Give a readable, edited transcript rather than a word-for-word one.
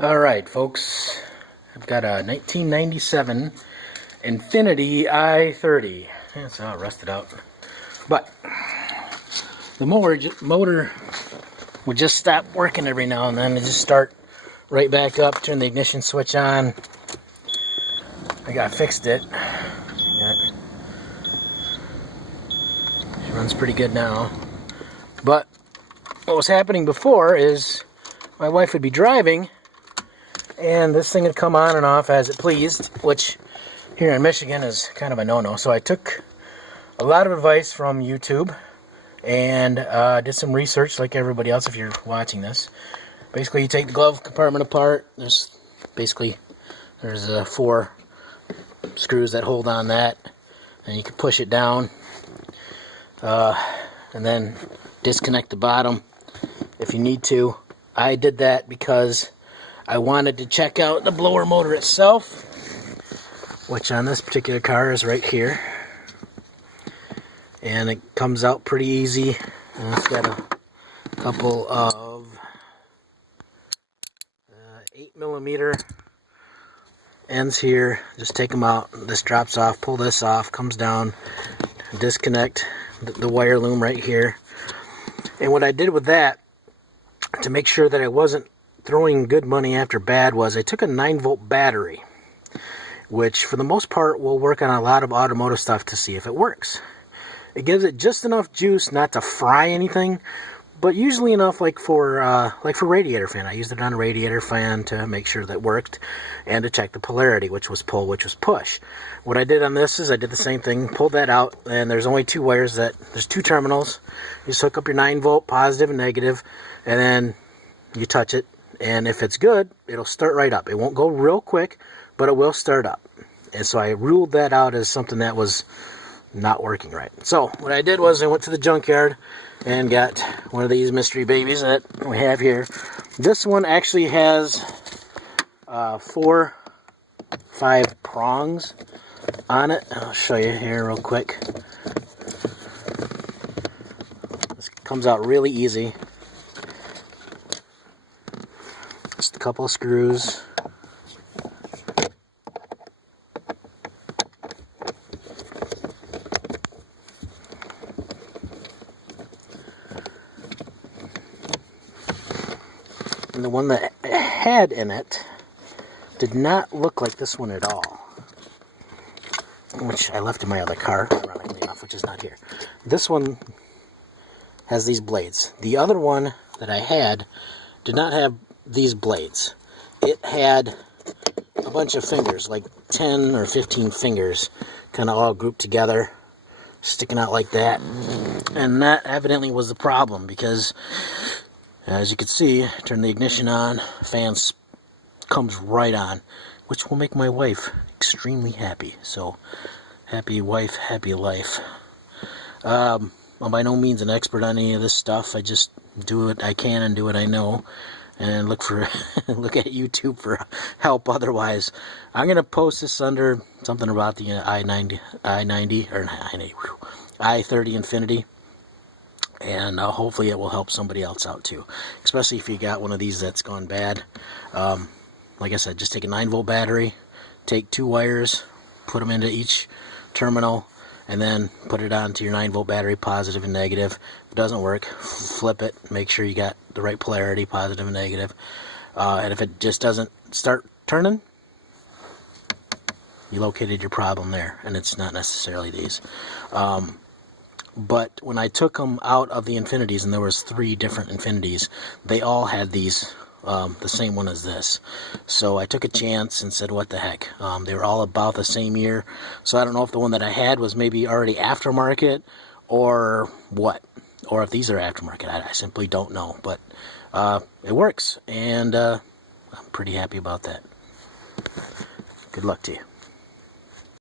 Alright folks, I've got a 1997 Infiniti i30. It's all rusted out. But the motor would just stop working every now and then and just start right back up, turn the ignition switch on. I got fixed it. She runs pretty good now. But what was happening before is my wife would be driving and this thing would come on and off as it pleased, which here in Michigan is kind of a no-no. So I took a lot of advice from YouTube and did some research like everybody else if you're watching this. Basically, you take the glove compartment apart. There's 4 screws that hold on that, and you can push it down and then disconnect the bottom if you need to. I did that because I wanted to check out the blower motor itself, which on this particular car is right here, and it comes out pretty easy. And it's got a couple of 8mm ends here. Just take them out. This drops off, pull this off, comes down, disconnect the wire loom right here. And what I did with that to make sure that I wasn't throwing good money after bad was I took a 9-volt battery, which for the most part will work on a lot of automotive stuff to see if it works. It gives it just enough juice not to fry anything, but usually enough like for radiator fan. I used it on a radiator fan to make sure that worked and to check the polarity, which was pull, which was push. What I did on this is I did the same thing, pulled that out, and there's only 2 wires there's 2 terminals. You just hook up your 9-volt positive and negative, and then you touch it. And if it's good, it'll start right up. It won't go real quick, but it will start up. And so I ruled that out as something that was not working right. So what I did was I went to the junkyard and got one of these mystery babies that we have here. This one actually has 4, 5 prongs on it. I'll show you here real quick. This comes out really easy. Just a couple of screws. And the one that it had in it did not look like this one at all, which I left in my other car, ironically enough, which is not here. This one has these blades. The other one that I had did not have these blades. It had a bunch of fingers, like 10 or 15 fingers, kind of all grouped together, sticking out like that. And that evidently was the problem, because as you can see, turn the ignition on, fan comes right on, which will make my wife extremely happy. So, happy wife, happy life. I'm by no means an expert on any of this stuff. I just do what I can and do what I know, and look at YouTube for help. Otherwise, I'm gonna post this under something about the i30 Infiniti, and hopefully it will help somebody else out too, especially if you got one of these that's gone bad. Like I said, just take a 9-volt battery, take 2 wires, put them into each terminal, and then put it onto your 9-volt battery, positive and negative. If it doesn't work, flip it, make sure you got the right polarity, positive and negative. And if it just doesn't start turning, you located your problem there, and it's not necessarily these. But when I took them out of the Infinitis, and there was 3 different Infinitis, they all had these, the same one as this. So I took a chance and said, what the heck. They were all about the same year, so I don't know if the one that I had was maybe already aftermarket or what, or if these are aftermarket. I simply don't know, but it works, and I'm pretty happy about that. Good luck to you.